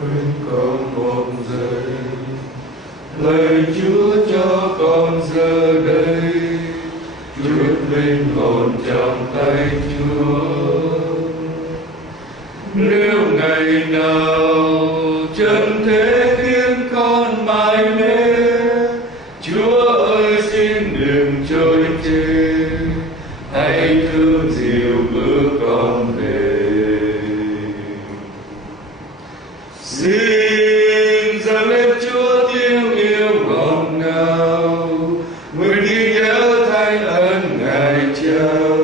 quên con một giây. Lạy Chúa cho con giờ đây chút linh hồn trong tay Chúa. Nếu ngày nào trần thế khiến con mải mê, Chúa ơi xin đừng trôi chê, hãy thương dìu bước con về. Xin dâng lên Chúa tiếng yêu ngọt ngào, nguyện đi nhớ thánh ân Ngài trao,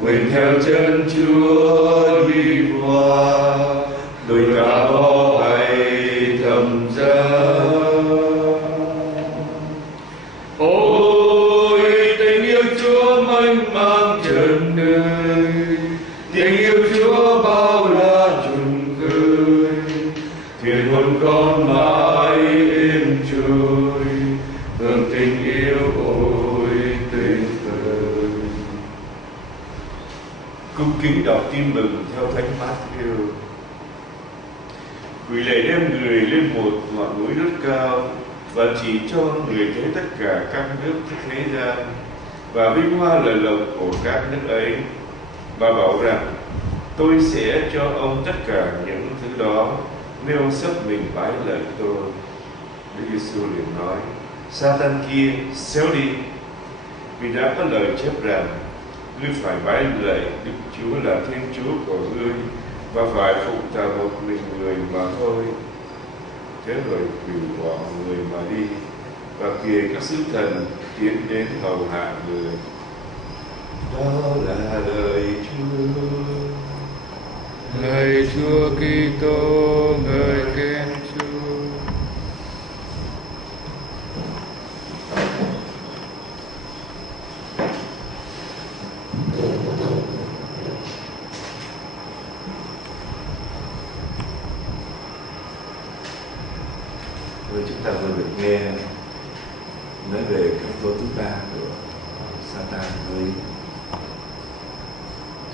nguyện theo chân Chúa đi qua đôi cá bó hay thầm giá. Ôi tình yêu Chúa mênh mang trần đời, tình yêu Chúa bao la trùng khơi, thuyền hồn con mãi êm trôi, hương tình yêu ôi tuyệt vời. Cung kính đọc tin mừng theo Thánh Matthew. Quỷ lệ đem người lên một ngọn núi rất cao và chỉ cho người thấy tất cả các nước thế gian và vinh hoa lời lộc của các nước ấy, và bảo rằng tôi sẽ cho ông tất cả những thứ đó nếu ông sắp mình bái lạy tôi. Đức Giêsu liền nói: Satan kia, xéo đi, vì đã có lời chép rằng ngươi phải bái lạy Đức Chúa là Thiên Chúa của ngươi và phải phục thờ một mình người mà thôi. Thế rồi quỷ bỏ người mà đi, và kìa các sứ thần tiến đến hầu hạ người. Đó là lời Chúa. Lạy Chúa Kitô, ngợi khen Chúa. Chúng ta vừa được nghe nói về cám dỗ thứ ba của Satan với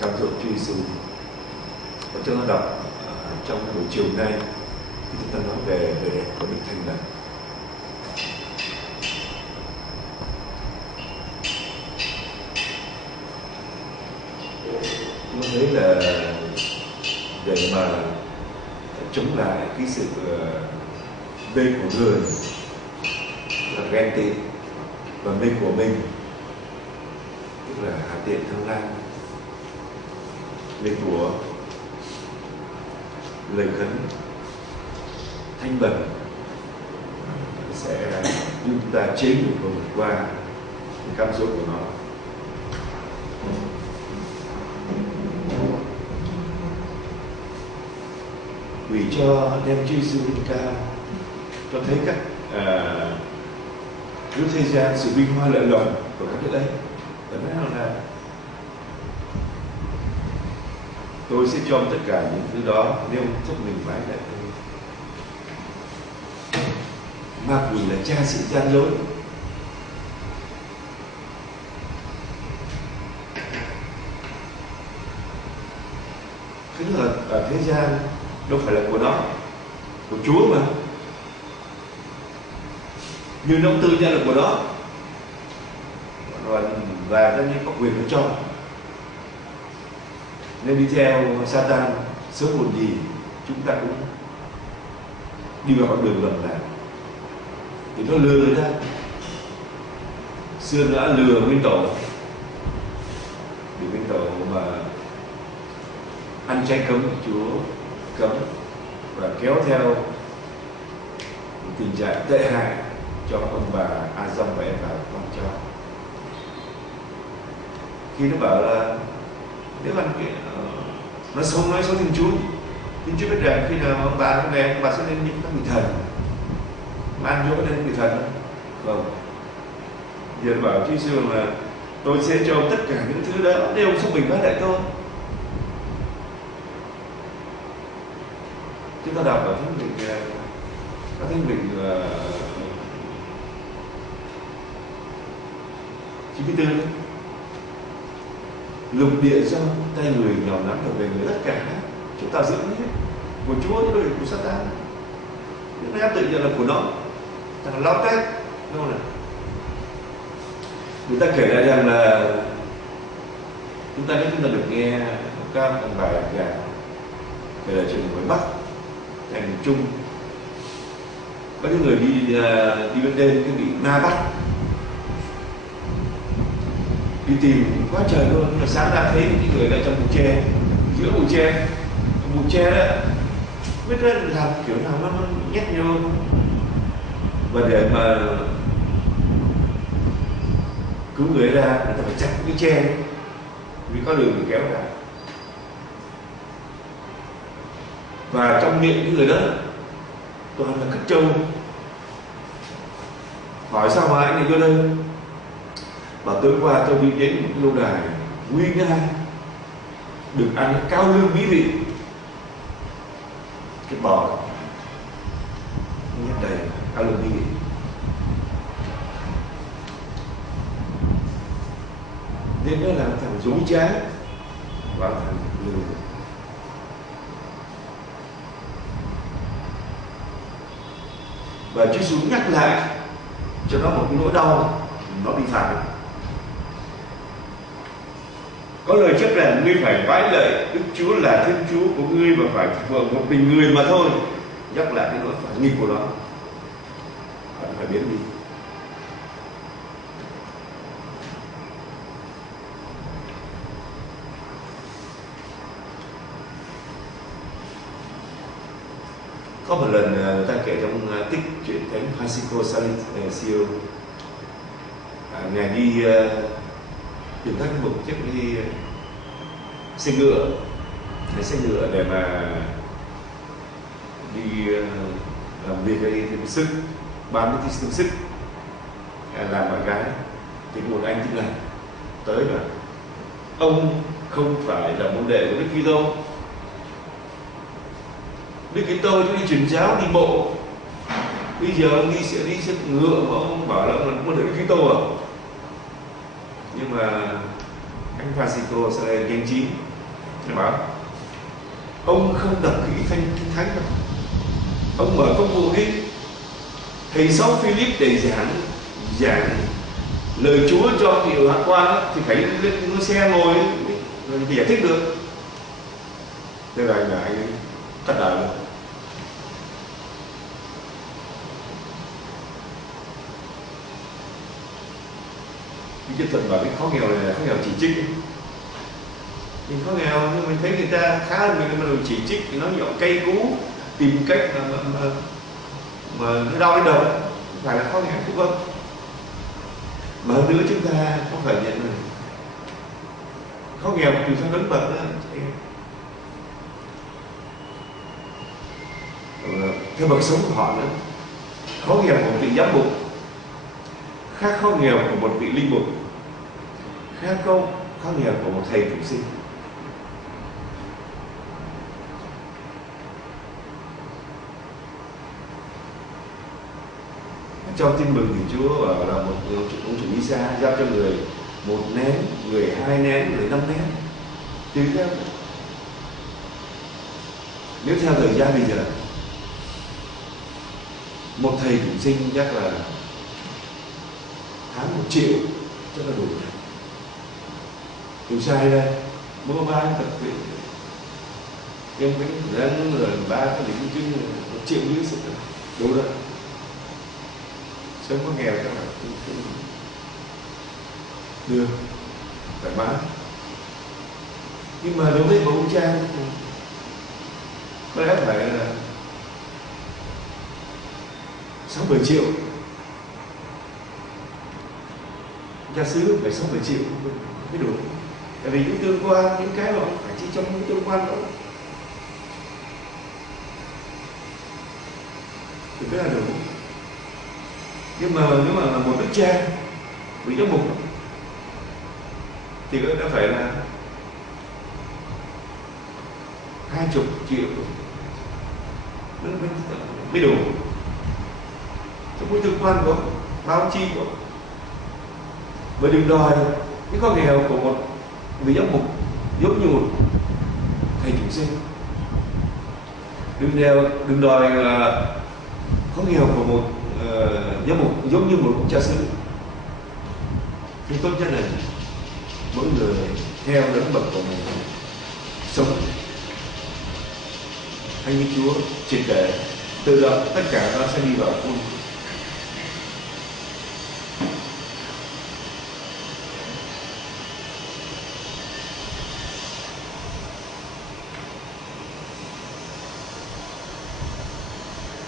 cám dỗ Chúa Giêsu. Và chúng ta đọc trong buổi chiều nay khi chúng ta nói về vẻ đẹp của Đức Thánh Thần. Chúng ta thấy là để mà chống lại cái sự mê của người là ghen tị và mê của mình, tức là hạ tiện tham lam, mê của lời khấn thanh bẩn sẽ giúp chúng ta chế được và vượt qua cái cám dỗ của nó. Quỷ cho đem Chúa Giêsu lên cao, cho thấy các nước thế gian sự vinh hoa lợi lộc của các nước ấy, và nói là tôi sẽ cho tất cả những thứ đó nếu giúp mình bái lạy tôi. Ma quỷ là cha sự gian dối. Cái thứ ở thế gian đâu phải là của nó, của Chúa mà, nhưng nó tự nhận là của nó, và tất nhiên có quyền nó cho. Nên đi theo Satan sớm muộn gì chúng ta cũng đi vào con đường lầm lạc, thì nó lừa người ta. Xưa nó đã lừa Nguyên Tổ, vì Nguyên Tổ mà ăn chay cấm Chúa cấm, và kéo theo một tình trạng tệ hại cho ông bà Adam và Eva con cháu. Khi nó bảo là nếu ăn cái nó không nói xấu Thiên Chúa biết rằng khi nào ông bà về, ông bà sẽ lên những các vị thần, mà ăn vô có nên vị thần không? Giờ bảo Chúa Giêsu là tôi sẽ cho ông tất cả những thứ đó nếu ông giúp mình bái lạy tôi. Chúng ta đọc ở Thánh Bình Chí 4: lục địa do tay người nhào nắm thuộc về người tất cả, chúng ta giữ hết. của Chúa chứ đâu phải của Satan. Nó dám tự nhận là của nó, thằng lót tét, đúng không nào? Người ta kể lại rằng là chúng ta được nghe các ông bài giảng kể là chuyện ngoài Bắc, thành miền Trung, có những người đi ban đêm cái bị ma bắt, đi tìm quá trời luôn, nhưng mà sáng ra thấy những người ở trong bụi tre, giữa bụi tre đó, biết đó làm kiểu nào nó nhét vô, và để mà cứu người ra, người ta phải chặt cái tre vì có đường để kéo ra. Và trong miệng những người đó toàn là cất trâu. Hỏi sao mà anh này vô đây? Bảo tối qua tôi đi đến một lâu đài nguy nga, được ăn cao lương mỹ vị, cái bò nhét đầy cao lương mỹ vị. Nên nó là thằng dối trá và thằng lừa. Và Chúa Giêsu nhắc lại cho nó một cái nỗi đau nó bị phạt. Có lời chép rằng ngươi phải vái lạy Đức Chúa là Thiên Chúa của ngươi và phải phượng một mình người mà thôi. Nhắc lại cái nỗi phản nghịch của nó, bạn phải biến đi. Có một lần người ta kể trong tích chuyện Thánh Francisco Salesio, ngài đi tìm các mục trước đi xe ngựa, để mà đi làm việc hay thêm sức, bán cái thêm sức làm bạn gái. Thì một anh tin lành tới và ông không phải là môn đệ của Đức Kitô. Đức Kitô cho đi truyền giáo, đi bộ. Bây giờ ông sẽ đi xe ngựa mà ông bảo là ông môn đệ Đức Kitô à? Nhưng mà anh Francisco sẽ là nhanh trí, nó bảo ông không đọc kỹ Kinh Thánh đâu, ông mở công vụ đi. Thầy sáu Philip để giảng lời Chúa cho nhiều hạ quan thì phải lên xe ngồi rồi thì giải thích được. Thế là anh ấy cắt lời luôn. Cái thuận bảo cái khó nghèo này là khó nghèo chỉ trích. Mình khó nghèo nhưng mình thấy người ta khá hơn mình, mà chỉ trích thì nó nhọn cay cú, tìm cách mà nó đau đến đầu, không phải là khó nghèo đúng không? Mà hơn nữa chúng ta không phải nhận là khó nghèo từ sang lớn bậc đó. Theo bậc sống của họ nữa, khó nghèo của một vị giám mục khác khó nghèo của một vị linh mục, khác khó nghèo của một thầy phục sinh. Trong tin mừng thì Chúa bảo là một ông chủ Isa giao cho người 1 nén, người 2 nén, người 5 nén, tùy theo. Nếu theo thời gian bây giờ, một thầy phục sinh chắc là tháng 1 triệu chắc là đủ. Đủ sai đây, mua 3 tập viện, em cái răng rồi 3 cái lính chứng 1 triệu như sự đủ rồi. Sống có nghèo chắc là được, phải bán. Nhưng mà đối với bố cha có lẽ phải là 6-7 triệu. Cha xứ phải 6-7 triệu mới đủ. Tại vì những tương quan, những cái mà ông phải chi trong những tương quan đó thì cái là đủ. Nhưng mà nếu mà một đức cha vị giám mục thì đã phải là 20 triệu mới đủ. Trong cái tương quan của báo chi của, và đừng đòi cái khó nghèo của một vị giám mục giống như một thầy chủ sinh. đừng đòi có nghèo của một giám mục giống như một cha xứ. Thì tốt nhất là mỗi người theo đấng bậc của mình sống anh như Chúa triệt để, tự động tất cả nó sẽ đi vào khuôn.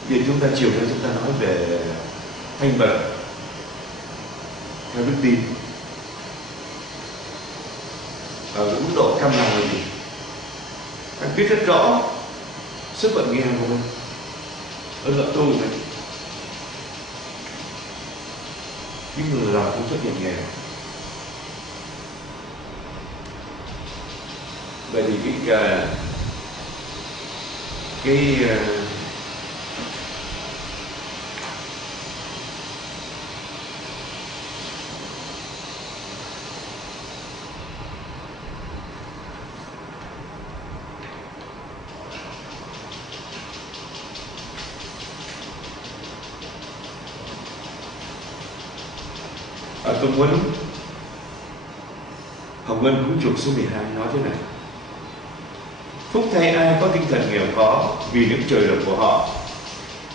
Vì chúng ta chiều nay chúng ta nói về thanh bậc theo đức tin. Ở mức độ cam lòng là gì? Anh biết rất rõ sức bận nghèo của mình, ơn lợi tôi của mình. Những người làm cũng xuất hiện nghèo. Vậy thì tôi muốn Hồng Ngân cũng chuộc số 12 nói thế này: phúc thay ai có tinh thần nghèo khó vì những trời lộc của họ.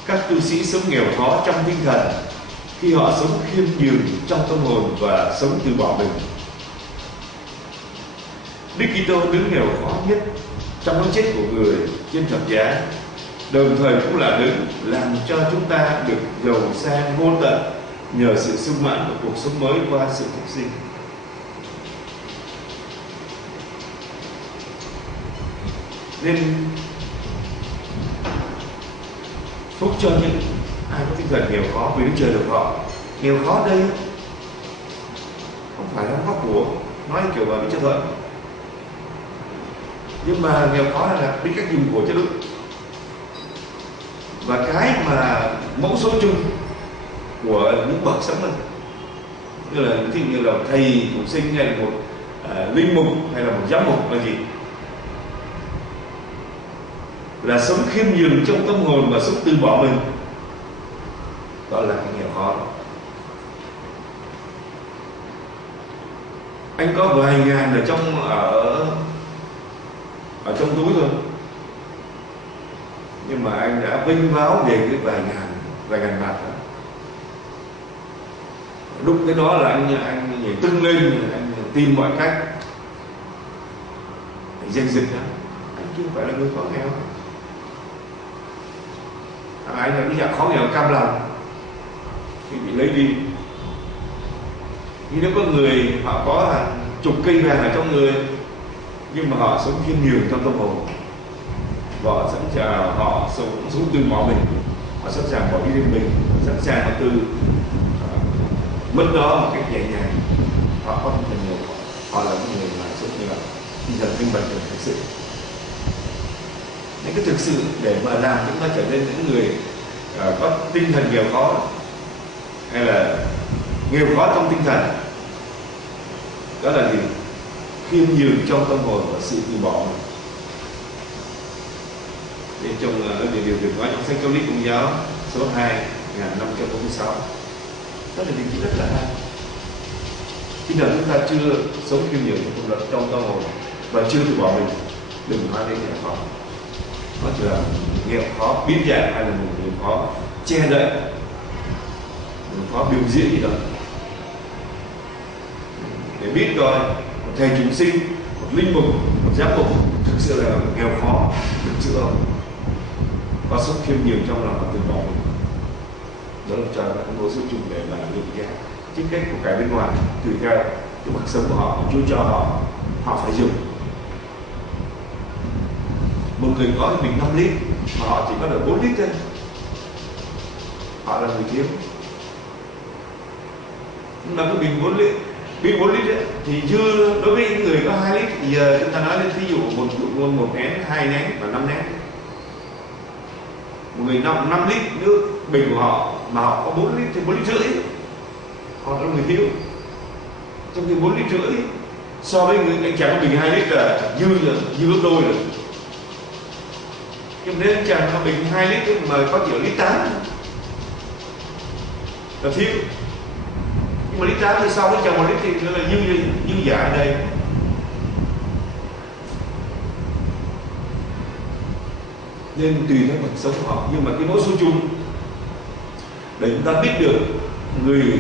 Các tu sĩ sống nghèo khó trong tinh thần khi họ sống khiêm nhường trong tâm hồn và sống từ bỏ mình. Đức Kitô đứng nghèo khó nhất trong cái chết của người trên thập giá, đồng thời cũng là đứng làm cho chúng ta được giàu sang vô tận nhờ sự sung mãn của cuộc sống mới qua sự phục sinh. Nên phúc cho những ai có tinh thần nghèo khó vì Đức Trời được họ. Nghèo khó đây không phải là góp của, nói kiểu vào Đức Chúa Thuận, nhưng mà nghèo khó là biết cách dùng của cho đúng. Và cái mà mẫu số chung của những bậc sống lên, như là ví dụ như là thầy phục sinh hay là một linh mục hay là một giám mục là gì? Là sống khiêm nhường trong tâm hồn và sống từ bỏ mình. Đó là cái nghèo khó. Anh có vài ngàn ở trong túi thôi, nhưng mà anh đã vinh váo về cái vài ngàn bạc đó. Đúng cái đó là anh nhảy tưng lên, anh tìm mọi cách để danh dịch đó. Anh chưa phải là người khó nghèo. Anh là cái dạng khó nghèo cam lòng khi bị lấy đi. Nhưng nếu có người họ có hàng chục cây vàng ở trong người, nhưng mà họ sống khiêm nhường trong tâm hồn, họ sống từ bỏ mình, họ sẵn sàng bỏ đi riêng mình, sẵn sàng họ từ mất đó một cách nhẹ nhàng. Họ có tinh thần nhiều, họ là những người mà sống như là tinh thần minh bạch được thực sự. Những cái thực sự để mà làm chúng ta trở nên những người có tinh thần nghèo khó, hay là nghèo khó trong tinh thần, đó là gì? Khiêm nhường trong tâm hồn và sự từ bỏ. Để trong điều được nói trong sách Giáo lý Công giáo số 2546, đó là điều rất là hay. Khi nào chúng ta chưa sống khiêm nhường trong tâm hồn và chưa từ bỏ mình, đừng nói đến nghèo khó. Nó chỉ là nghèo khó biến dạng, hay là một nghèo khó che đậy, nghèo khó biểu diễn gì đó. Để biết rồi, một thầy chúng sinh, một linh mục, một giám mục thực sự là nghèo khó, thực sự không có sống khiêm nhường trong lòng và từ bỏ mình. Đó là cho các mẫu số chung để mà được cái chính cách của cái bên ngoài, từ cái bậc sống của họ, Chúa cho họ phải dùng. Một người có bình 5 lít mà họ chỉ có được 4 lít thôi, họ là người thiếu. Nhưng mà cái bình 4 lít ấy, thì chưa đối với những người có 2 lít. Thì giờ chúng ta nói lên ví dụ một nén, 2 nén và 5 nén. Một người 5 lít nước bình của họ mà họ có 4 lít thì 4 lít rưỡi, họ là người thiếu. Trong khi 4 lít rưỡi so với người anh chàng có bình 2 lít là dư gấp đôi rồi. Nhưng nếu anh chàng nó bình 2 lít mà có chỉ lít 8 là thiếu. Nhưng mà lít 8 thì sau với chồng 1 lít thì nó là dư dả ở đây. Nên tùy theo cuộc sống của họ, nhưng mà cái mẫu số chung để chúng ta biết được người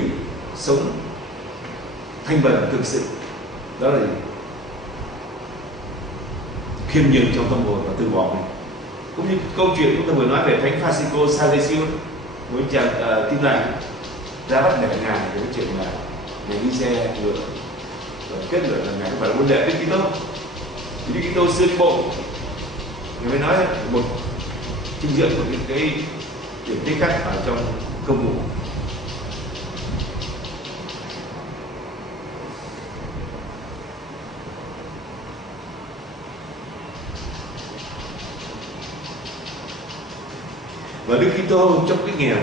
sống thanh bần thực sự đó là khiêm nhường trong tâm hồn và từ bỏ mình. Cũng như câu chuyện chúng ta vừa nói về thánh Francisco Salesius, một chàng tin lành ra bắt nạt ngài về cái chuyện là ngài đi xe ngựa và kết luận là ngài không phải là môn đệ Đức Kitô. Thì Đức Kitô xưa đi bộ, ngài mới nói một trình diễn của những cái điểm tích khác ở trong công vụ. Và Đức Kitô trong cái nghèo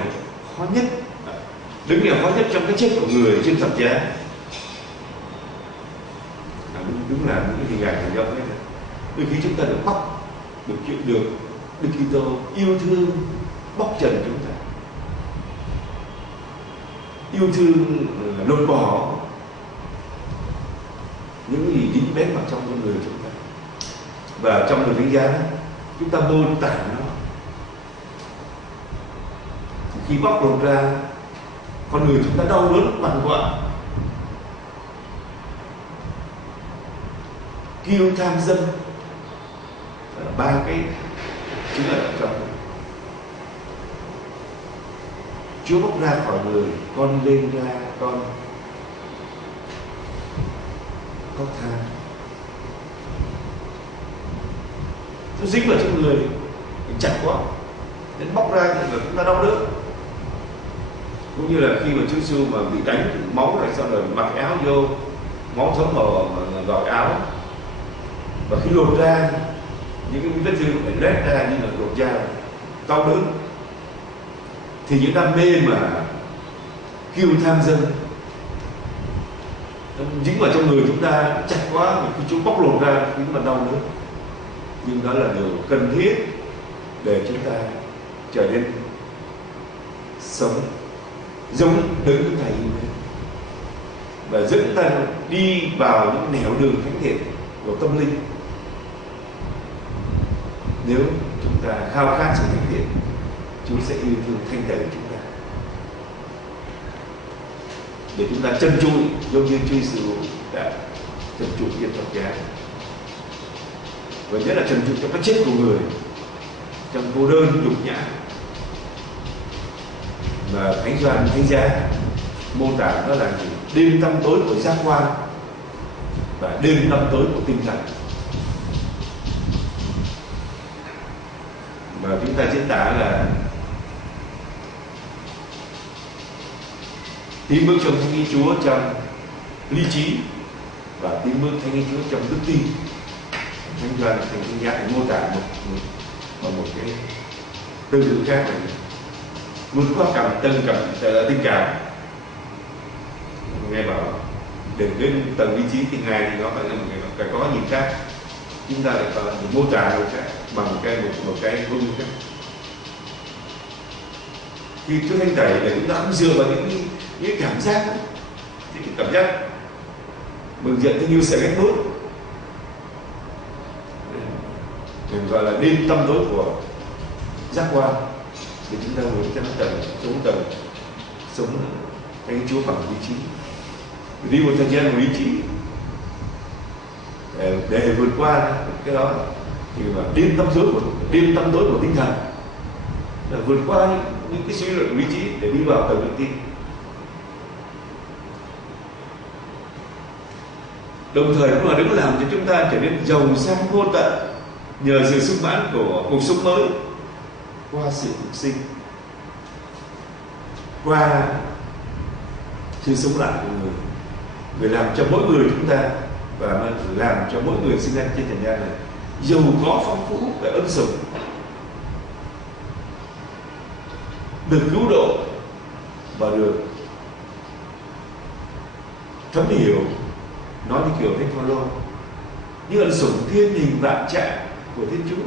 khó nhất, đứng nghèo khó nhất trong cái chết của người trên thập giá, đúng là những cái hình ảnh của nhau ấy. Đôi khi chúng ta được bóc, được chuyện được Đức Kitô yêu thương bóc trần chúng ta, yêu thương lột bỏ những gì dính bén vào trong con người chúng ta. Và trong lời Thánh giá chúng ta mô tả nó, khi bóc lột ra con người chúng ta đau đớn bằn hoại, kiêu tham dâm, ba cái chữ ở trong. Chúa bóc ra khỏi người, con lên ra con có than, nó dính vào trong người chặt quá đến bóc ra thì chúng ta đau đớn. Cũng như là khi mà Chúa Giêsu mà bị đánh máu rồi sau rồi mặc áo vô, máu thấm vào áo, và khi lột ra những cái vết thương phải rét ra như là lột da, đau đớn. Thì những đam mê mà kiêu tham dâm dính vào trong người chúng ta chặt quá, mà khi Chúa bóc lột ra chúng ta đau đớn. Nhưng đó là điều cần thiết để chúng ta trở nên sống giống Đấng Christ Thầy yêu mến, và dẫn ta đi vào những nẻo đường thánh thiện của tâm linh. Nếu chúng ta khao khát sự thánh thiện, Chúa sẽ yêu thương thanh tẩy chúng ta, để chúng ta trân trụi giống như Chúa Giêsu đã trân trụi trên thập giá, và nhất là trân trụi trong cái chết của người, trong cô đơn nhục nhã. Và Thánh Gioan Thánh giá mô tả nó là đêm tăm tối của giác quan và đêm tăm tối của tinh thần. Và chúng ta diễn tả là tiến bước trong Thánh Ý Chúa trong lý trí và tiến bước Thánh Ý Chúa trong đức tin. Thánh Gioan Thánh giá mô tả một cái từ ngữ khác này, vượt qua tình cảm. Nghe bảo để đến tầng lý trí thì ngài thì nó phải có nhìn khác, chúng ta lại có mô tả được khác bằng một cái ngôn ngữ khác. Khi Chúa thanh tẩy để chúng ta không dựa vào những cảm giác, thì cái cảm giác mừng giận thương yêu sẽ ghét nuốt, mình gọi là đêm tăm tối của giác quan, để chúng ta muốn cho nó sống Thánh Chúa bằng lý trí, đi một thời gian lý trí để vượt qua cái đó. Thì mà đêm tăm tối của tinh thần là vượt qua những cái suy luận lý trí để đi vào tầng đức tin. Đồng thời cũng là Đấng làm cho chúng ta trở nên giàu sang vô tận nhờ sự sức mãn của cuộc sống mới qua sự phục sinh, qua sự sống lại của người làm cho mỗi người chúng ta, và làm cho mỗi người sinh ra trên trần gian này giàu có phong phú về ân sủng, được cứu độ và được thấm hiểu. Nói như kiểu Thánh Phaolô, như ân sủng thiên hình vạn trạng của Thiên Chúa.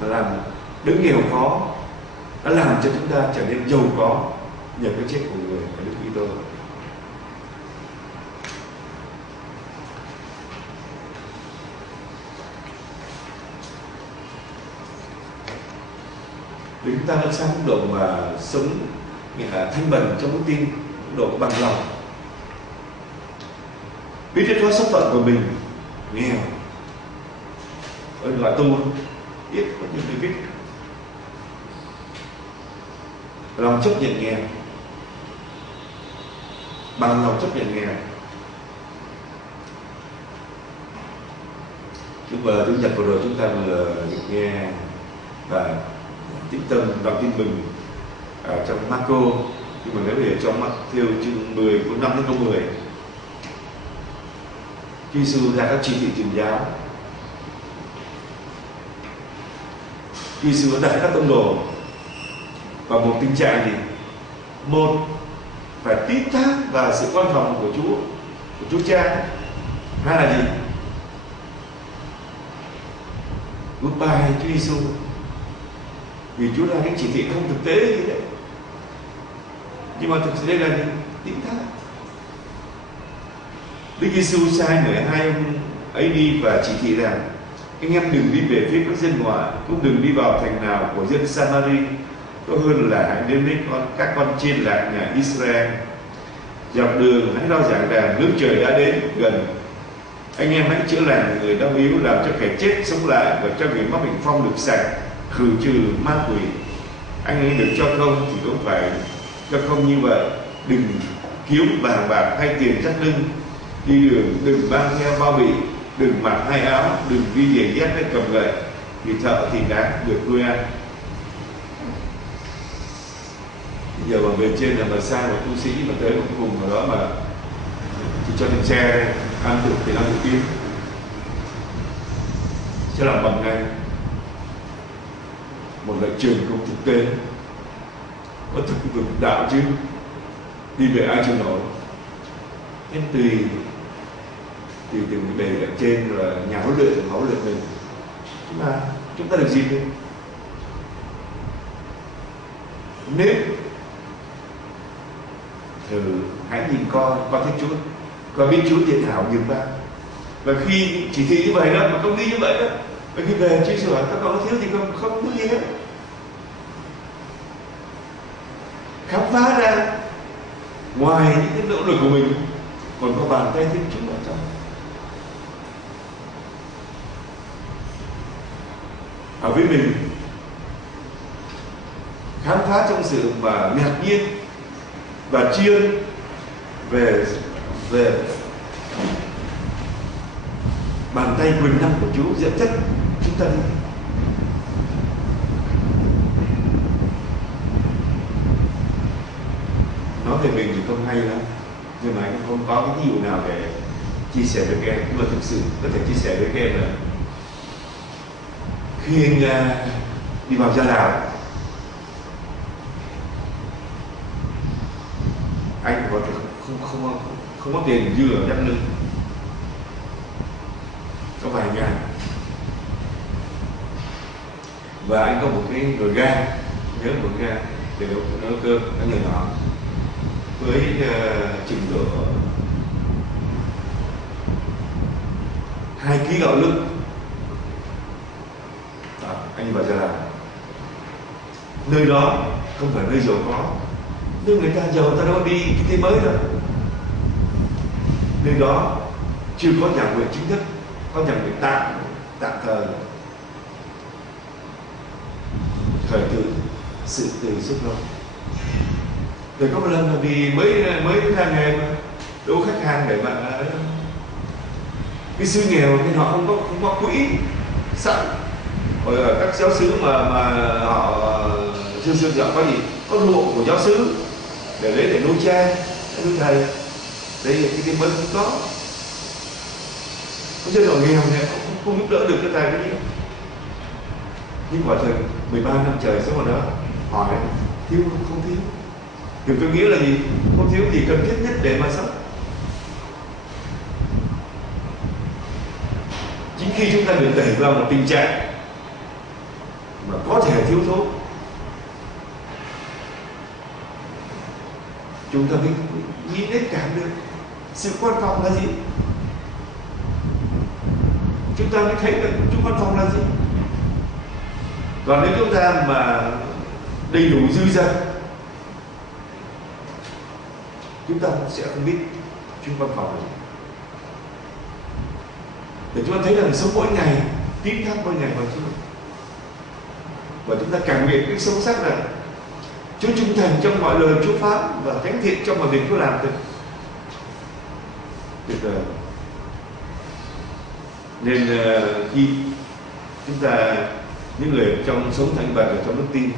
nó làm đỡ nghèo khó, nó làm cho chúng ta trở nên giàu có nhờ cái chết của người ở Đức Kitô. Để chúng ta đã sang mức độ mà sống thanh bần trong đức tin, mức độ bằng lòng, biết kết thoát số phận của mình, nghèo, gọi tu, biết có những người biết lòng chấp nhận nghèo, bằng lòng chấp nhận nghèo. Lúc mà Chủ nhật vừa rồi chúng ta vừa được nghe và tĩnh tâm đọc tin mừng trong Marco, nhưng mà nếu về trong Matthew chương 10 câu 5 đến câu 10, Chúa Giêsu ra các chỉ thị truyền giáo. Chúa Giêsu đặt các tông đồ vào một tình trạng gì? Một, phải tín thác vào sự quan phòng của Chúa Cha. Hai là gì? Goodbye Chúa Giêsu. Vì Chúa ra những chỉ thị không thực tế như thế, nhưng mà thực sự đây là những tín thác. Đức Giêsu sai 12 ông ấy đi và chỉ thị rằng anh em đừng đi về phía các dân ngoại, cũng đừng đi vào thành nào của dân Samari, tốt hơn là hãy đến với các con chiên lạc nhà Israel. Dọc đường hãy rao giảng rằng nước trời đã đến gần. Anh em hãy chữa lành người đau yếu, làm cho kẻ chết sống lại, và cho người mắc bệnh phong được sạch, khử trừ ma quỷ. Anh ấy được cho không thì cũng phải cho không như vậy. Đừng kiếm vàng bạc hay tiền dắt lưng, đi đường đừng mang theo bao bì, đừng mặc hai áo, đừng đi giày dép hay cầm gậy, vì thợ thì đáng được nuôi ăn. Bây giờ mà bên trên là mà sang một tu sĩ mà tới một vùng nào đó mà chỉ cho tiền xe ăn được thì ăn được kiếm, sẽ làm bằng ngay một loại trường công thực tế có thực vực đạo chứ đi về ai chịu nổi. Nên tùy từng bề ở trên là nhà huấn luyện mình, chúng ta được gì thôi. Nếu thử hãy nhìn con thấy Chúa, con biết Chúa thiện hảo nhiều ba. Và khi chỉ thị như vậy đó mà không đi như vậy đó, và khi về Chúa sửa các con có thiếu thì không thiếu gì hết. Khám phá ra ngoài những cái nỗ lực của mình còn có bàn tay Thiên Chúa ở trong. Ở với mình khám phá trong sự mà ngạc nhiên và chiên về bàn tay quyền năng của Chúa dẫn dắt chúng ta đi. Nói về mình thì không hay lắm, nhưng mà anh không có cái ví dụ nào để chia sẻ với các em. Nhưng mà thực sự có thể chia sẻ với các em là khi anh đi vào Gia Đào, anh có thể không có tiền dư ở đắp lưng, có vài ngàn, và anh có một cái nồi ga, nhớ một ga để nấu cơm cái người nhỏ với chừng độ 2 kg gạo lứt. Anh vào Gia Đào, nơi đó không phải nơi giàu có, nhưng người ta giàu ta đâu đi cái thế mới đâu. Nơi đó chưa có nhà nguyện chính thức, có nhà nguyện tạm thời, khởi từ sự từ xúc lo. Rồi có một lần là vì mới ra nghề mà đủ khách hàng để mà cái xứ nghèo nên họ không có quỹ sẵn. Rồi ở các giáo xứ mà họ xưa giờ có gì, có ruộng của giáo xứ để lấy để nuôi cha, nuôi thầy. Đây là cái mới không có. Có dân họ nghèo này không giúp đỡ được cho thầy cái gì. Nhưng quả thời 13 năm trời sống ở đó, hỏi thiếu không thiếu. Thì tôi nghĩ là gì? Không thiếu gì cần thiết nhất để mà sống. Chính khi chúng ta được đẩy vào một tình trạng mà có thể thiếu thốn. Chúng ta mới nghĩ đến cảm được sự quan trọng là gì. Chúng ta mới thấy được chúng quan trọng là gì. Còn nếu chúng ta mà đầy đủ dư dật, chúng ta sẽ không biết chúng quan trọng là gì. Để chúng ta thấy rằng sống mỗi ngày, tín thác mỗi ngày vào Chúa, và chúng ta cảm nhận cái sâu sắc rằng Chúa trung thành trong mọi lời Chúa phán và thánh thiện trong mọi việc Chúa làm được. Tuyệt vời. Nên khi chúng ta, những người trong sống thánh vật ở trong đức tin,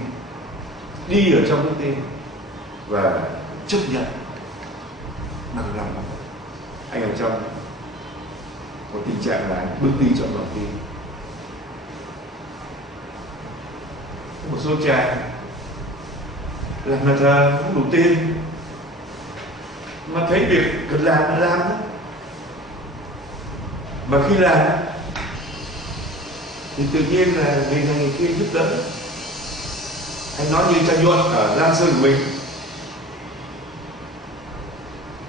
đi ở trong đức tin và chấp nhận bằng lòng, anh ở trong một tình trạng là bước đi trong lòng tin. Một số cha làm nhà thờ không đủ tiền, mà thấy việc cần làm là làm đó. Mà khi làm thì tự nhiên là người này người kia giúp đỡ. Anh nói như cha Nhuận ở Lam Sơn của mình,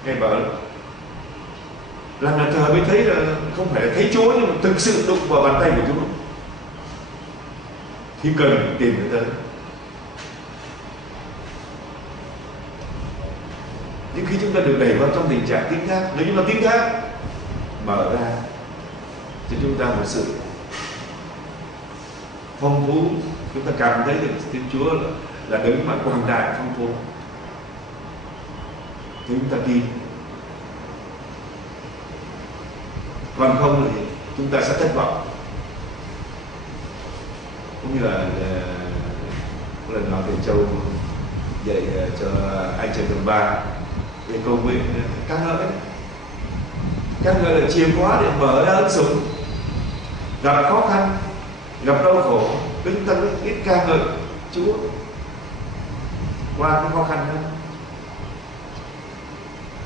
nghe bảo làm nhà thờ mới thấy là không phải là thấy Chúa, nhưng mà thực sự đụng vào bàn tay của Chúa. Khi cần tìm người ta, nhưng khi chúng ta được đẩy vào trong tình trạng tín thác, nếu chúng ta tín thác mở ra cho chúng ta một sự phong phú, chúng ta cảm thấy được Thiên Chúa là đấng mà quảng đại phong phú, thì chúng ta tin. Còn không thì chúng ta sẽ thất vọng. Cũng như là lần nào thầy Châu dạy cho anh Trần Tường Ba về cầu nguyện ca ngợi. Ca ngợi là chìa khóa để mở ra ân sủng. Gặp khó khăn, gặp đau khổ, chúng ta biết ca ngợi Chúa qua cái khó khăn đó,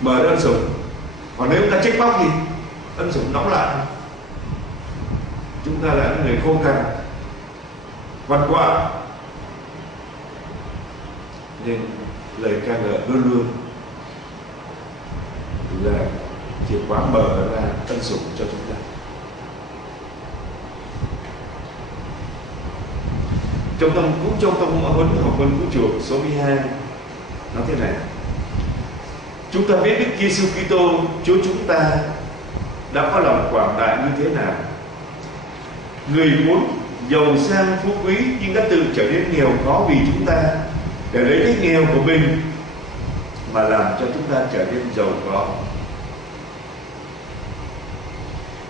mở ra ân sủng. Còn nếu chúng ta trách móc thì ân sủng đóng lại, chúng ta là những người khô cằn, văn quạ. Nên lời ca ngợi luôn luôn là chìa khóa mở ra ân sủng cho chúng ta. Trong tâm huấn học vấn vũ trụ số 12 nói thế này: chúng ta biết Đức Giêsu Kitô Chúa chúng ta đã có lòng quảng đại như thế nào. Người muốn giàu sang phú quý nhưng đã tự trở nên nghèo khó vì chúng ta, để lấy cái nghèo của mình mà làm cho chúng ta trở nên giàu có.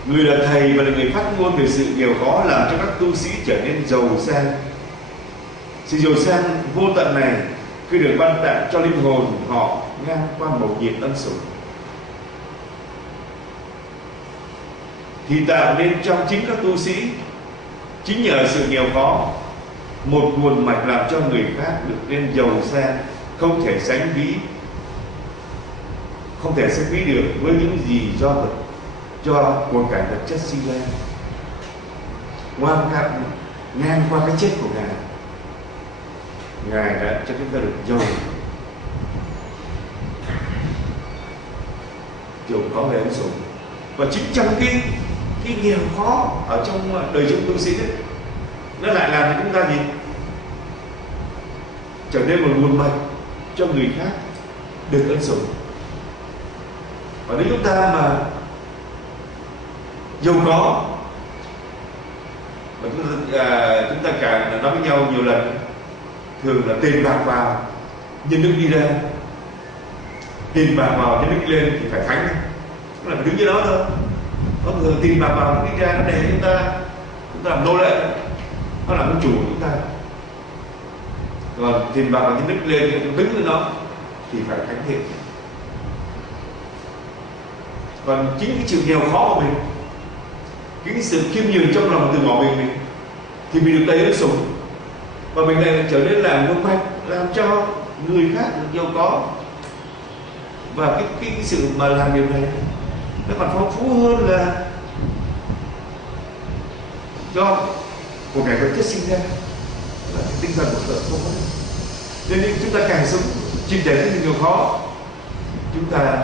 Người là thầy và là người phát ngôn về sự nghèo khó làm cho các tu sĩ trở nên giàu sang. Sự giàu sang vô tận này khi được ban tặng cho linh hồn họ ngang qua một nhiệt ân sủng, thì tạo nên trong chính các tu sĩ, chính nhờ sự nghèo khó, một nguồn mạch làm cho người khác được nên giàu sang không thể sánh ví được với những gì do của cải vật chất sinh ra, ngang qua cái chết của Ngài đã cho chúng ta được giàu có về ân sủng. Và chính trong cái nghèo khó ở trong đời sống tu sĩ đấy, nó lại làm cho chúng ta gì? Trở nên một nguồn mạch cho người khác được ân sủng. Và nếu chúng ta mà giàu có, mà chúng ta càng nói với nhau nhiều lần, thường là tiền bạc vào nhân đức đi ra, tiền bạc vào nhân đức đi lên thì phải thánh, nó là phải đứng như đó thôi. Có thường tiền bạc vào nó đi ra, nó để chúng ta làm nô lệ, nó làm con chủ của chúng ta. Còn tiền bạc vào nhân đức lên thì đứng lên nó thì phải thánh thiện. Còn chính cái sự nghèo khó của mình, cái sự khiêm nhường trong lòng từ bỏ mình thì mình được đầy ân sủng, và mình lại trở nên làm nguồn mạch làm cho người khác được giàu có. Và cái sự mà làm điều này nó còn phong phú hơn là do của cải vật chất sinh ra. là cái tinh thần của tội không có. Nên chúng ta càng sống chìm đắm những điều khó, chúng ta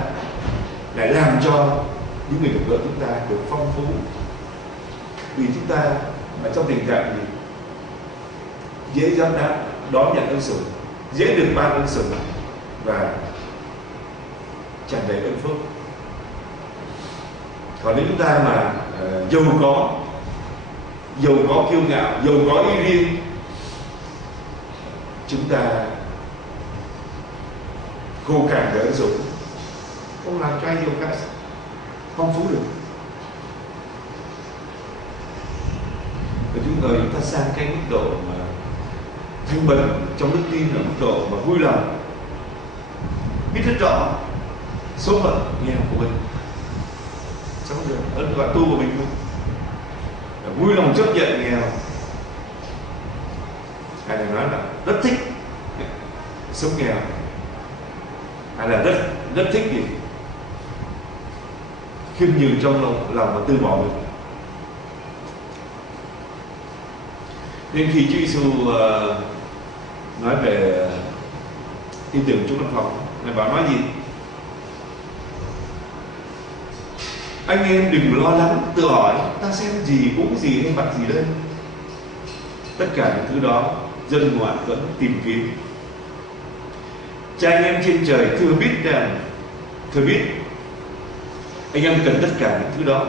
lại làm cho những người gặp gỡ chúng ta được phong phú, vì chúng ta ở trong tình trạng gì dễ dám đón nhận ân sủng, dễ được ban ân sủng và tràn đầy ơn phước. Còn nếu chúng ta mà giàu có kiêu ngạo, giàu có ý riêng, chúng ta khô cằn về ân sủng, không làm cho ai nhiều cả, phong phú được. Và chúng ta sang cái mức độ mà thanh bần trong đức tin, là mức độ mà vui lòng, biết rất rõ số phận nghèo của mình, sống được ơn gọi tu của mình thôi, vui lòng chấp nhận nghèo, hay là nói là rất thích sống nghèo, hay là rất thích gì khiêm nhường trong lòng và từ bỏ mình. Nên khi Chúa Giêsu nói về tin tưởng trong văn phòng, Ngài bảo nói gì? Anh em đừng lo lắng tự hỏi ta xem gì, uống gì hay mặc gì đây. Tất cả những thứ đó dân ngoại vẫn tìm kiếm. Cha anh em trên trời thừa biết anh em cần tất cả những thứ đó.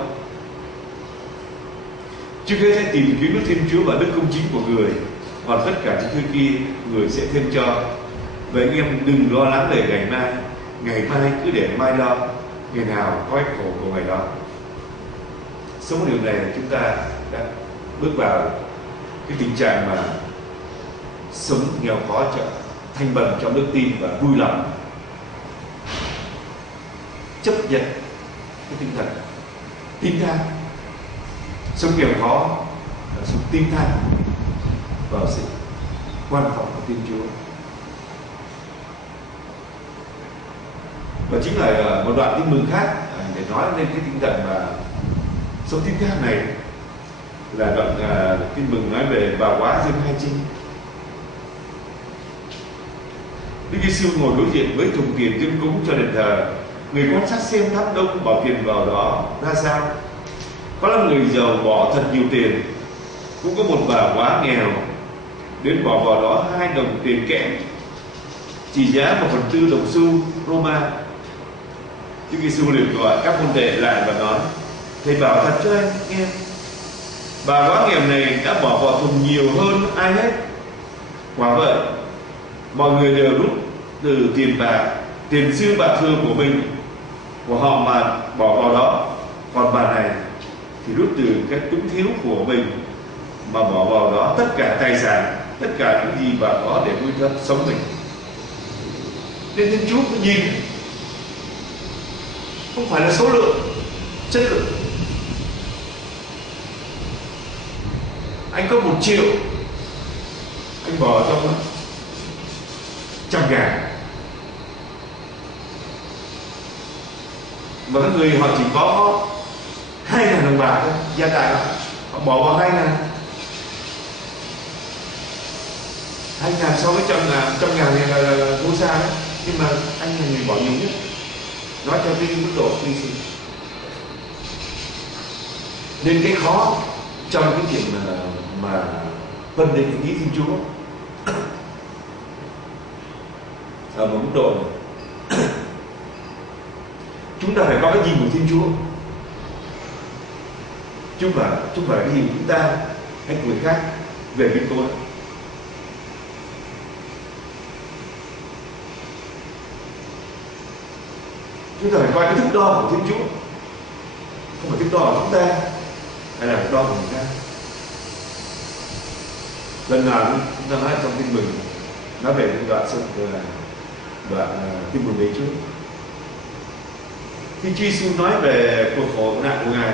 Trước hết hãy tìm kiếm nước Thiên Chúa và đức công chính của người, còn tất cả những thứ kia người sẽ thêm cho. Vậy anh em đừng lo lắng về ngày mai cứ để mai lo, ngày nào có khổ của ngày đó. Sống điều này là chúng ta đã bước vào cái tình trạng mà sống nghèo khó, thanh bần trong đức tin và vui lòng chấp nhận cái tinh thần tin tha. Sống nghèo khó là sống tin tha vào sự quan trọng của Thiên Chúa. Và chính là một đoạn tin mừng khác để nói lên cái tinh thần mà sống tin tha này, là đoạn tin mừng nói về bà quá Dương Hai Trinh. Đức Giêsu ngồi đối diện với thùng tiền dâng cúng cho đền thờ. Người quan sát xem đám đông bỏ tiền vào đó ra sao. Có là người giàu bỏ thật nhiều tiền, cũng có một bà quá nghèo đến bỏ vào đó 2 đồng tiền kẽm, chỉ giá 1/4 đồng xu Roma. Đức Giêsu liền gọi các môn đệ lại và nói: Thầy bảo thật cho anh nghe, bà quá nghèo này đã bỏ vào thùng nhiều hơn ai hết. Quả vậy, mọi người đều rút từ tiền bạc, tiền dư bạc thừa của mình, của họ mà bỏ vào đó. Còn bà này thì rút từ cái túng thiếu của mình mà bỏ vào đó tất cả tài sản, tất cả những gì bà có để nuôi sống mình. Nên Thiên Chúa cứ nhìn không phải là số lượng, chất lượng. Anh có 1 triệu, anh bỏ trong 100.000, và các người họ chỉ có 2.000 đồng bạc thôi, gia tài họ bỏ vào 2.000. 2.000 so với 100.000 này là vô xa đấy, nhưng mà anh là người bỏ nhiều nhất. Nói cho cái mức độ hy sinh. Nên cái khó trong cái chuyện mà phân định ý Thiên Chúa ở một mức độ này, chúng ta phải có cái nhìn của Thiên Chúa, chứ không phải cái nhìn của chúng ta hay của người khác về bên tôi. Chúng ta phải coi cái thước đo của Thiên Chúa, không phải thước đo của chúng ta hay là thước đo của người khác. Lần nào chúng ta nói trong tin mừng, nói về những đoạn tin mừng đấy trước, khi Chúa Giêsu nói về cuộc khổ nạn của Ngài,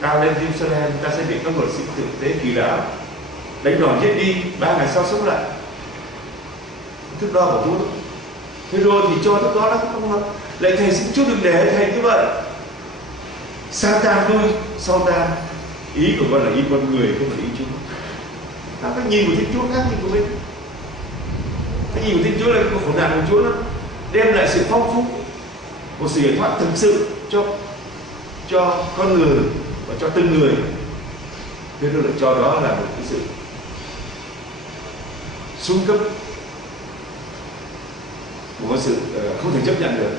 ta lên Jerusalem, ta sẽ bị các luật sĩ thực tế kỳ lạ đánh đòn chết đi, 3 ngày sau sống lại. Thước đo của Chúa. Thế rồi thì cho thước đo đó không hợp. Lại thầy xin Chúa đừng để thầy như vậy. Satan lui sau ta. Ý của con là ý con người, không phải ý Chúa. Các cái nhìn của Thiên Chúa khác nhìn của mình. Cái nhìn của Thiên Chúa là cái khổ nạn của Chúa nó đem lại sự phong phú, một sự giải thoát thực sự cho con người và cho từng người. Thế tôi lại cho đó là một cái sự xuống cấp, một sự không thể chấp nhận được.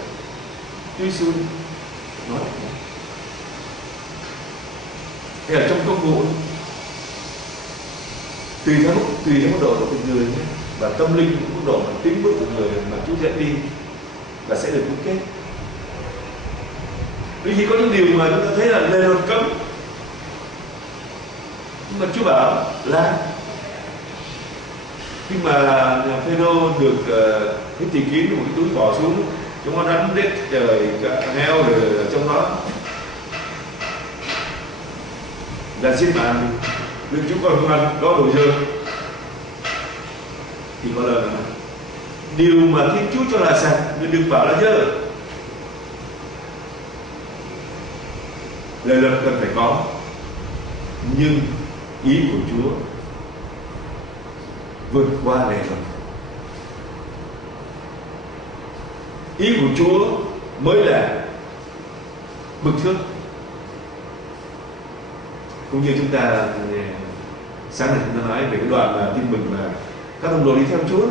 Chúa Giêsu nói thế ở trong công vụ, tùy theo mức độ của từng người nhé, và tâm linh của mức độ mà tính bước của người mà Chúa dẫn đi là sẽ được ký kết. Đôi khi có những điều mà chúng ta thấy là lề luật cấm, nhưng mà Chúa bảo là khi mà Phêrô được cái tỳ kiến một cái túi bỏ xuống, chúng nó rắn rết trời heo rồi ở trong đó là xin bạn được chúng con không ăn có đồ dơ, thì có lời là điều mà Thiên Chúa cho là sạch nên đừng bảo là dơ. Lời luật cần phải có, nhưng ý của Chúa vượt qua lời luật. Ý của Chúa mới là bậc thước. Cũng như chúng ta sáng nay chúng ta nói về cái đoạn mà tin mừng mà các đồng đồ đi theo Chúa,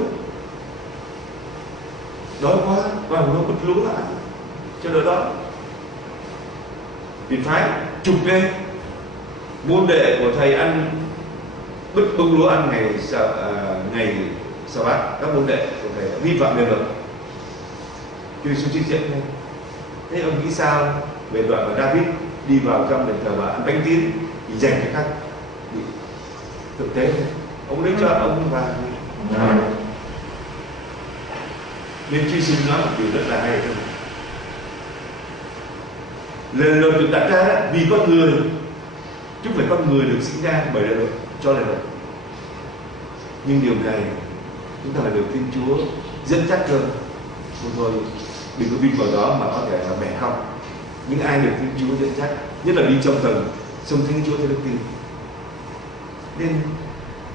đói quá và nó bứt lúa lại cho đỡ đó, thì phái chục lên môn đệ của thầy ăn bứt bông lúa ăn ngày sa bát. Các môn đệ của thầy vi phạm luật. Chúa Giêsu chia sẻ thôi. Thế ông nghĩ sao về đoạn mà David đi vào trong đền thờ và ăn bánh tín thì dành cho khách? Thực tế ông lấy cho ông và nên Chúa Giêsu nói một điều rất là hay thôi. Lời luật được đặt ra vì con người, chứ không phải con người được sinh ra bởi lời luật cho lời luật. Nhưng điều này chúng ta phải được Thiên Chúa dẫn dắt hơn. Thôi đừng có vin vào đó mà có thể là bẻ không. Những ai được Thiên Chúa dẫn dắt, nhất là đi trong tầng sông Thiên Chúa theo đức tin, nên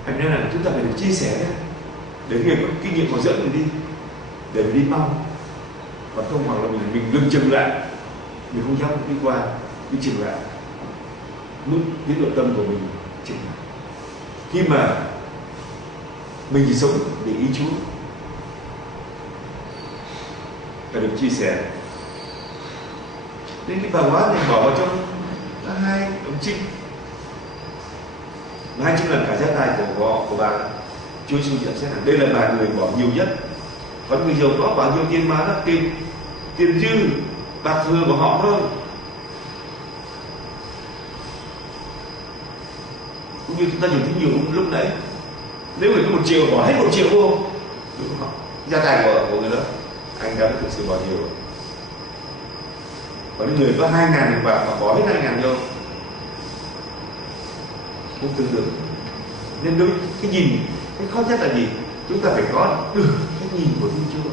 thành ra là chúng ta phải được chia sẻ đấy, để người có kinh nghiệm họ dẫn mình đi, để mình đi mau, còn không hoặc là mình ngừng chừng lại, mình không dám đi qua, đi chừng lại mức tiến độ tâm của mình chừng lại. Khi mà mình chỉ sống để ý Chúa, phải được chia sẻ. Nên cái bà hóa này bỏ vào trong là 2 đồng trinh, 2 trinh là cả gia tài của bà. Chúa Giêsu nhận xét là đây là bà người bỏ nhiều nhất. Còn người giàu có bao nhiêu tiền mà nó tiền dư bạc thừa của họ hơn. Cũng như chúng ta dùng nhiều lúc nãy, nếu người có 1 triệu bỏ hết 1 triệu vô, đúng không? Gia tài của người đó anh đã thực sự bỏ nhiều rồi. Có những người có 2.000 bạc mà bỏ hết 2.000 vô, không tương đương. Nên đối cái nhìn, cái khó nhất là gì? Chúng ta phải có được cái nhìn của Thiên Chúa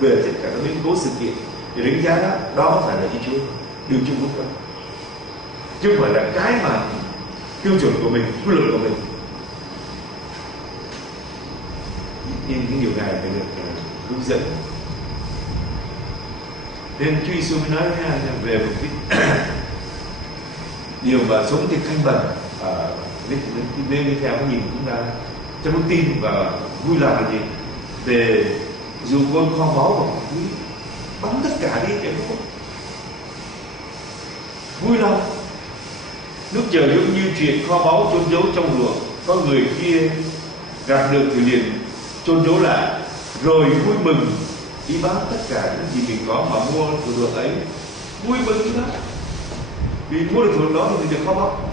về tất cả các biến cố sự kiện để đánh giá đó phải là Thiên Chúa điều chung quốc tâm, chứ không phải là cái mà tiêu chuẩn của mình, quy luật của mình. Nhưng những điều này phải được hướng dẫn. Nên Chúa Giêsu mới nói về một cái điều mà sống thì thanh bần, nên đi theo cái nhìn của chúng ta trong đức tin và vui lòng là gì? Về dù con kho báu và quý, bắn tất cả đi để không vui lòng. Nước trời giống như chuyện kho báu chôn giấu trong ruộng, có người kia gặp được thì liền chôn giấu lại, rồi vui mừng đi bán tất cả những gì mình có mà mua từ ruộng ấy, vui mừng lắm vì mua được ruộng đó thì được kho báu.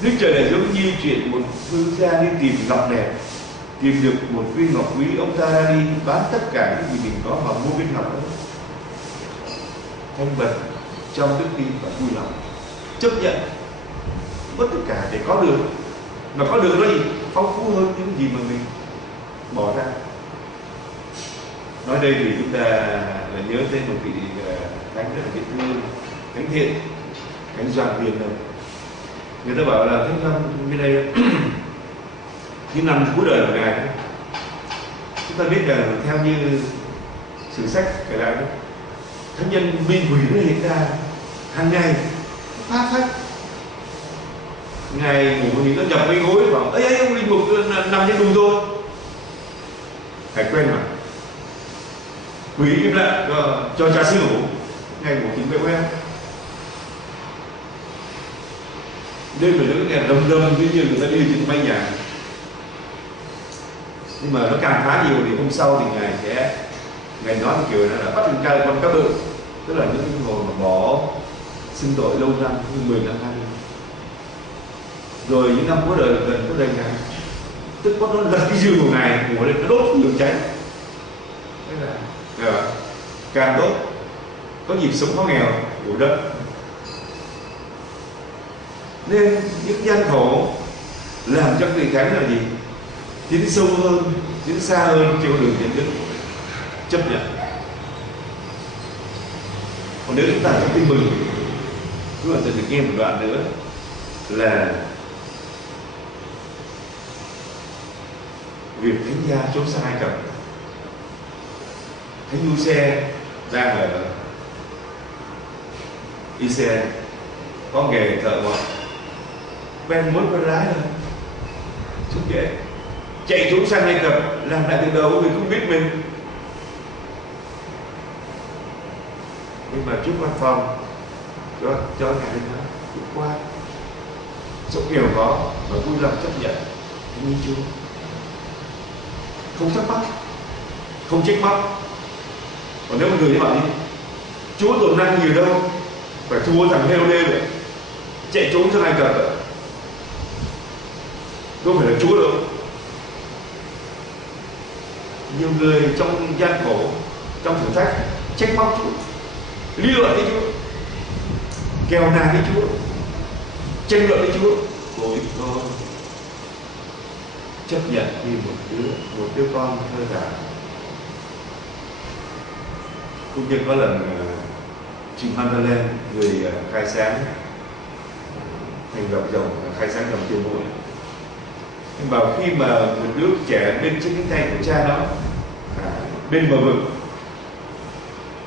Nước trời này giống như chuyện một thương gia đi tìm ngọc đẹp, tìm được một viên ngọc quý, ông ta ra đi bán tất cả những gì mình có mà mua viên ngọc đó. Thanh bần trong đức tin và vui lòng chấp nhận mất tất cả để có được, mà có được nó gì phong phú hơn những gì mà mình bỏ ra. Nói đây thì chúng ta là nhớ đến một vị thánh rất là biết thương, thánh thiện, thánh Doan Viên này. Người ta bảo là Thánh Long bên đây những năm cuối đời của Ngài, chúng ta biết là theo như sử sách kể lại đó, thánh nhân bị quỷ nó hiện ra hàng ngày phá phách. Ngài ngủ thì nó nhập cái gối bảo ấy ông linh mục nằm trên đùi tôi, phải quen mà quỷ im lặng cho cha sư ngủ, Ngài ngủ thì quen. Đêm rồi nó nghe đâm đâm như người ta đi trên mây nhà, nhưng mà nó càng phá nhiều thì hôm sau thì Ngài nói cái kiểu là bắt con cá bự, tức là những cái hồi mà bỏ xưng tội lâu năm, 10 năm 20 năm. Rồi những năm cuối đời gần cuối đời Ngài tức có nó lật cái giường của Ngài ngủ lên nó đốt lửa cháy, thế là càng tốt, có nhịp sống khó nghèo của đất. Nên những gian khổ làm cho người thánh là gì? Tiến sâu hơn, tiến xa hơn trên đường nhận thức, chấp nhận. Còn nếu chúng ta có tin mừng, chúng ta sẽ được nghe một đoạn nữa là việc thánh gia trốn sang Ai Cập. Thánh Giuse đang ở Israel, có nghề thợ mộc, quen mối quen lái thôi, chút kệ chạy trốn sang Ai Cập làm lại từ đầu vì không biết mình. Nhưng mà trước văn phòng cho ngài lên đó vượt qua, dẫu nghèo có và vui lòng chấp nhận như Chúa, không thắc mắc, không trách móc. Còn nếu một người như bạn đi, Chúa tổn năng nhiều đâu, phải thua thằng heo đê rồi chạy trốn sang Ai Cập rồi, không phải là Chúa đâu. Nhiều người trong gian khổ, trong thử thách trách móc Chúa, lý luận với Chúa, kèo nàn với Chúa, tranh luận với Chúa. Ôi con chấp nhận như một đứa con thơ dại. Cũng như có lần chị Mandalene, người khai sáng thành lập dòng khai sáng dòng tiêu mũi, nhưng bảo khi mà một đứa trẻ bên trên cánh tay của cha nó bên bờ vực,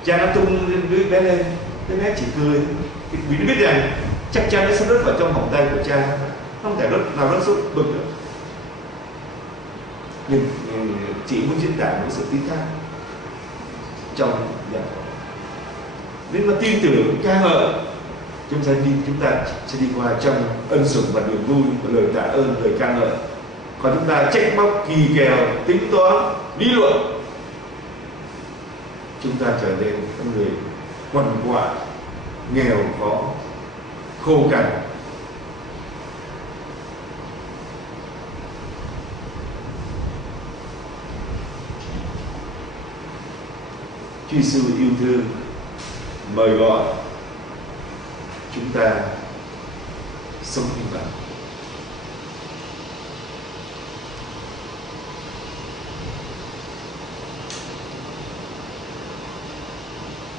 cha nó tung đứa bé lên, đứa bé chỉ cười vì nó biết rằng chắc chắn nó sẽ rớt vào trong vòng tay của cha, không thể nào rớt xuống vực nữa. Nhưng chị muốn diễn tả một sự tin thác trong nhà, nên mà tin tưởng ca ngợi, chúng ta sẽ đi qua trong ân sủng và niềm vui và lời tạ ơn, lời ca ngợi. Còn chúng ta trách móc, kỳ kèo, tính toán, lý luận, chúng ta trở nên con người quằn quại, nghèo khó, khô cằn. Chúa Giêsu yêu thương mời gọi chúng ta sống như vậy.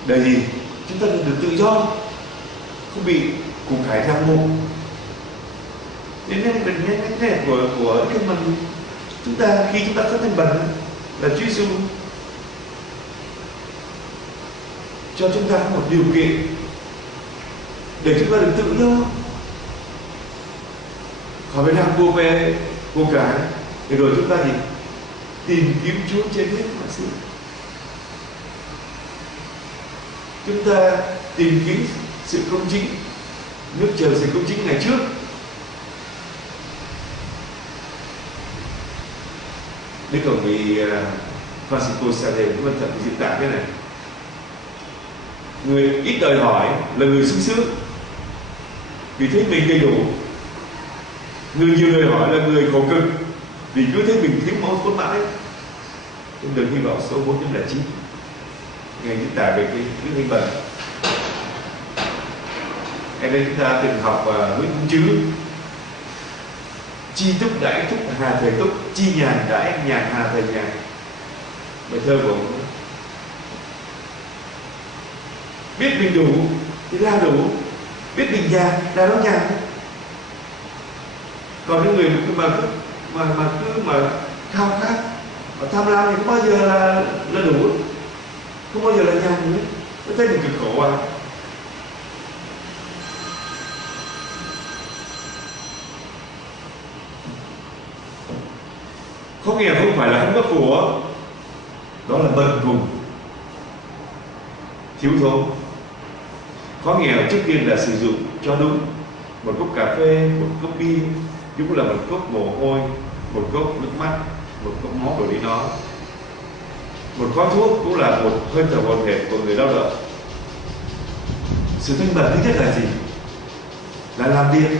Đời gì chúng ta được tự do, không bị củ cải ràng buộc. Nên mình nghe cái này của cái mình chúng ta khi chúng ta có thanh bần là Chúa Giêsu cho chúng ta một điều kiện để chúng ta được tự do, khỏi phải ràng buộc về củ cải, để rồi chúng ta gì tìm kiếm Chúa trên hết mọi sự. Chúng ta tìm kiếm sự công chính, nước chờ sự công chính ngày trước. Đức Hồng vị Francisco Sade cũng cẩn thận diễn tả cái này: người ít đòi hỏi là người sung sướng vì thấy mình đầy đủ, người nhiều đòi hỏi là người khổ cực vì cứ thấy mình thiếu máu cốt mãi. Trong Đường Hy Vọng số 409 ngày diễn tả về cái đức thanh bần. Ngày đây chúng ta từng học Nguyễn Công Trứ: chi túc đãi túc hà thời túc, chi nhàn đãi nhàn hà thời nhàn. Bài thơ của ông biết mình đủ thì ra đủ, biết mình nhàn là nó nhàn. Còn những người mà khao khát và tham lam thì không bao giờ là đủ, không bao giờ là nhàn nữa, nó thấy được cực khổ à. Khó nghèo không phải là không có của, đó là bần cùng, thiếu thốn. Khó nghèo trước tiên là sử dụng cho đúng. Một cốc cà phê, một cốc bia cũng là một cốc mồ hôi, một cốc nước mắt, một cốc máu đổ đi nó. Một gói thuốc cũng là một hơi thở hồn hển của người lao động. Sự thanh bẩn thứ nhất là gì? Là làm việc.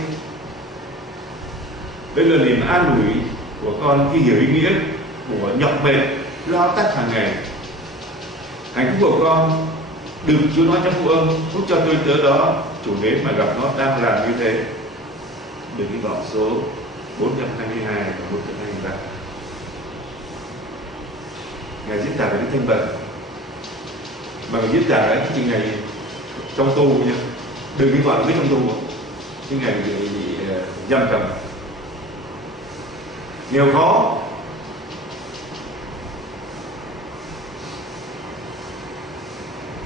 Đây là niềm an ủi của con khi hiểu ý nghĩa của nhọc mệt lao tác hàng ngày. Hạnh phúc của con được Chúa nói trong Phúc Âm: phúc cho tôi tớ đó, chủ đến mà gặp nó đang làm như thế. Được đi vào số 422 và 423. Ngài diễn tả về cái thanh bẩn mà Ngài diễn tả cái chương này trong tù nha, đừng đi vào biết trong tù, cái ngày bị giam cầm, nghèo khó.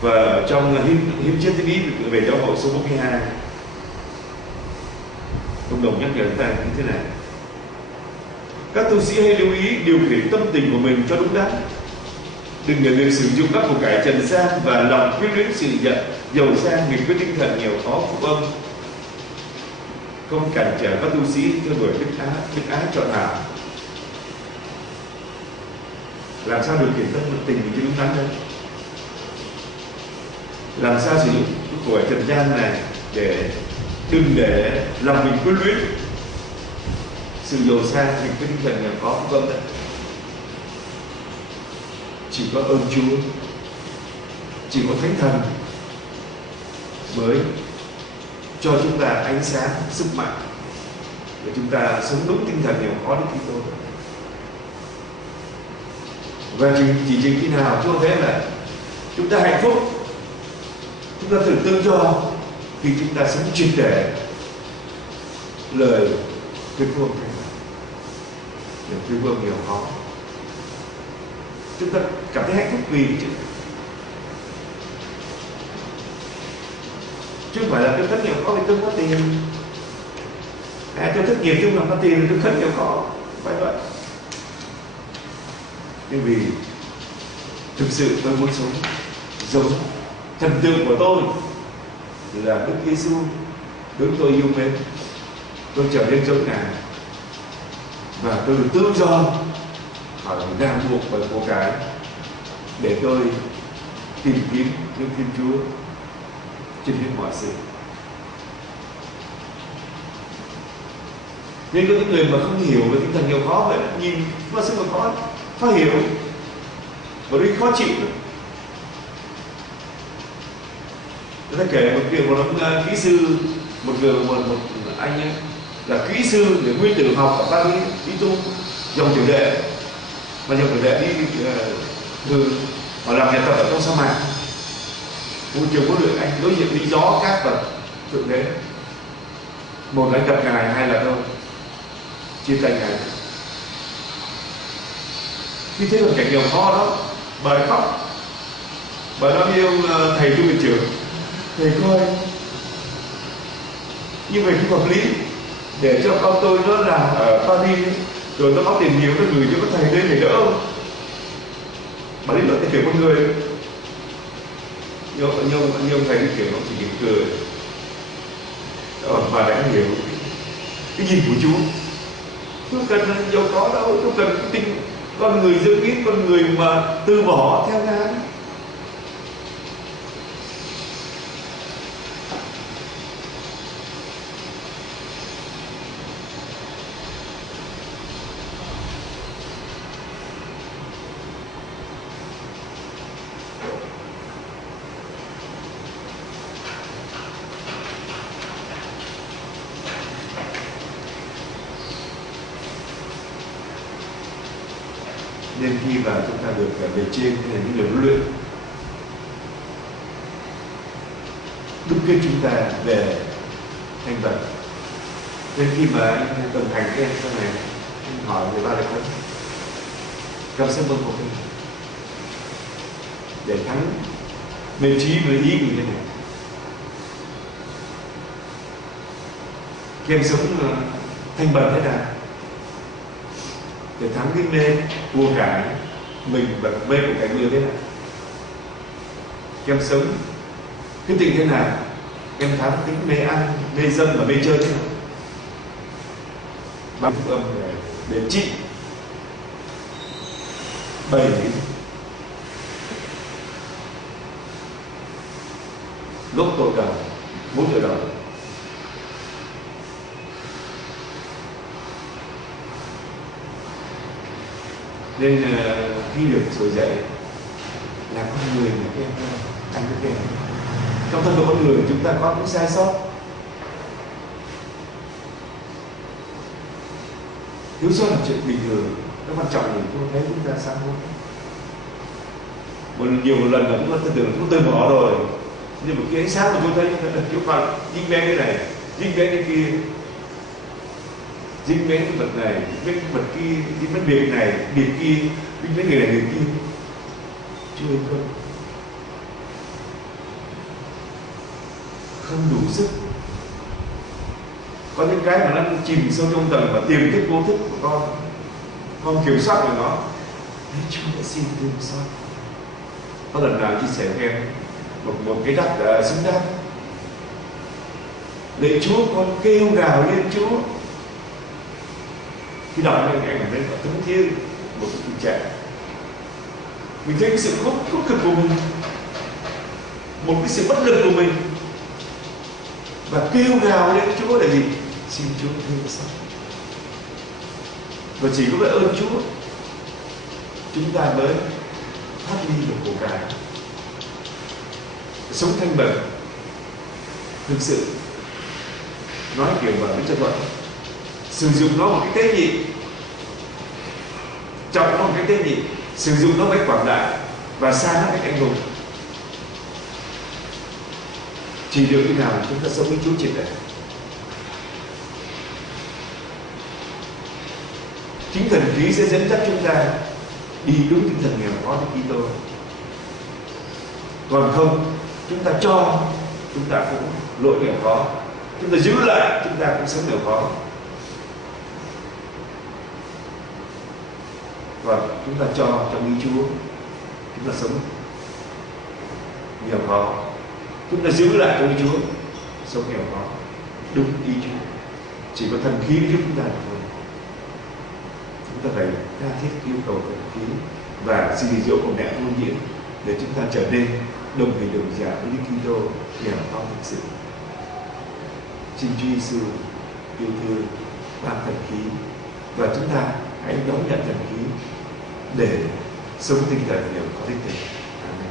Và trong hiến chiết ý về giáo hội số 42, ông Đồng nhắc nhở chúng ta như thế này: các tu sĩ hãy lưu ý điều khiển tâm tình của mình cho đúng đắn, đừng để người sử dụng các của cải trần gian và lòng quyến luyến sự giàu sang nghịch với tinh thần nghèo khó phúc âm, không cản trở các tu sĩ theo đuổi đức ái trọn hảo. Làm sao điều khiển tâm tình mình cho đúng đắn đây? Làm sao sử dụng cái của trần gian này để đừng để lòng mình quyến luyến sự giàu sang nghịch với tinh thần nghèo khó phúc âm đấy. Chỉ có ơn Chúa, chỉ có Thánh Thần mới cho chúng ta ánh sáng, sức mạnh để chúng ta sống đúng tinh thần nghèo khó Đức Kitô. Và chỉ khi nào Chúa thấy là chúng ta hạnh phúc, chúng ta tự tương cho khi chúng ta sống triệt để lời tuyên ngôn này, lời tuyên ngôn nghèo khó. Chúng ta cảm thấy hạnh phúc vì chứ không phải là tôi thất nghiệp khó vì tôi có tiền, tôi thất nghiệp chứ không có tiền tôi thất nghiệp khó, phải vậy. Nhưng vì thực sự tôi muốn sống giống thần tượng của tôi là Đức Giêsu, đấng tôi yêu mến, tôi trở nên giống Ngài và tôi được tự do khỏi ràng buộc bởi của cái để tôi tìm kiếm những Thiên Chúa trên hết mọi sự. Nhưng có những người mà không hiểu về tinh thần nghèo khó vậy, nhìn nó rất là khó hiểu và đi khó chịu. Người ta kể một việc một ông kỹ sư, một anh ấy là kỹ sư để nguyên tử học ở Paris, đi tu dòng tiểu đệ, và dòng tiểu đệ đi họ làm nhà tập ở trong sa mạc, môi trường huấn luyện anh đối diện với gió cát và thượng đế. Một là gặp Ngài, hai là thôi chia tay Ngài. Khi thấy hoàn cảnh nghèo khó đó, bà ấy khóc, bà nói yêu thầy tu viện trưởng, thầy coi như vậy không hợp lý, để cho con tôi nó làm ở Paris rồi nó có tiền nhiều, nó gửi cho các thầy lên để đỡ không? Bà ấy nói theo kiểu con người, nhưng ông thầy cái kiểu nó chỉ mỉm cười. Bà đã hiểu cái gì của Chúa. Tôi cần giàu có đâu, tôi cần tin con người dưỡng ít, con người mà từ bỏ theo Ngài. Nên khi mà chúng ta được về trên hay những lời huấn luyện đúc kết chúng ta về thanh bẩn, Nên khi mà anh đồng hành với em sau này, anh hỏi về ba lời thánh, con sẽ vâng phục anh để thắng mê trí với ý mình thế này. Khi em sống thanh bần thế nào để thắng cái mê của cải mình và mê của cải người thế nào. Khi em sống cái tình thế nào, em thắng tính mê ăn, mê dâm và mê chơi thế nào. Ba phúc âm để trị 7 gốc tội đầu, 4 tội đầu. Nên khi được trỗi dậy là con người mà các em anh với em, trong thân của con người chúng ta có những sai sót, thiếu sót là chuyện bình thường. Cái quan trọng là tôi thấy chúng ta sám hối. Nhiều lần là chúng ta tưởng chúng từ bỏ rồi, nhưng mà cái ánh sáng mà tôi thấy chúng ta dính bén cái này, dính bén cái kia, dính bén cái vật này, dính bén cái vật kia, dính bén việc này, việc kia, dính bén người này người kia. Chưa không đủ sức. Có những cái mà nó chìm sâu trong tầng và tiềm thức vô thức của con kiểm soát được nó. Đấy, Chúa đã xin kiểm soát. Có lần nào chia sẻ với em một cái đắc xứng đáng. Lạy Chúa, con kêu gào lên Chúa. Khi đọc anh thấy có thấm thiêng một cái tình trạng. Mình thấy cái sự khúc cực của mình, một cái sự bất lực của mình, và kêu gào lên Chúa là gì? Xin Chúa thương xót. Và chỉ có biết ơn Chúa chúng ta mới phát huy được của cải. Sống thanh bần thực sự nói kiểu mà Đức Chúa Thuận sử dụng nó một cái tế nhị, trọng nó một cái tế nhị, sử dụng nó một cách quảng đại và xa nó một cách anh hùng. Chỉ được khi nào chúng ta sống với Chúa triệt để. Chính thần khí sẽ dẫn dắt chúng ta đi đúng tinh thần nghèo khó của Kitô. Còn không, chúng ta cho, chúng ta cũng lỗi nghèo khó. Chúng ta giữ lại, chúng ta cũng sống nghèo khó. Còn chúng ta cho trong ý Chúa, chúng ta sống nghèo khó. Chúng ta giữ lại trong ý Chúa, sống nghèo khó, đúng ý Chúa. Chỉ có thần khí giúp chúng ta được thôi. Chúng ta phải tha thiết yêu cầu thần khí và sự dỗ của mẹ vô nhiễm để chúng ta trở nên đồng hình đồng giả với Đức Kitô nghèo khó thực sự. Xin Chúa Giêsu yêu thương ban thần khí và chúng ta hãy đón nhận thần khí để sống tinh thần nghèo khó đích thực. Amen.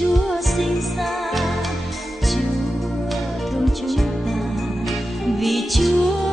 Chúa sinh ra, Chúa thương chúng ta, vì Chúa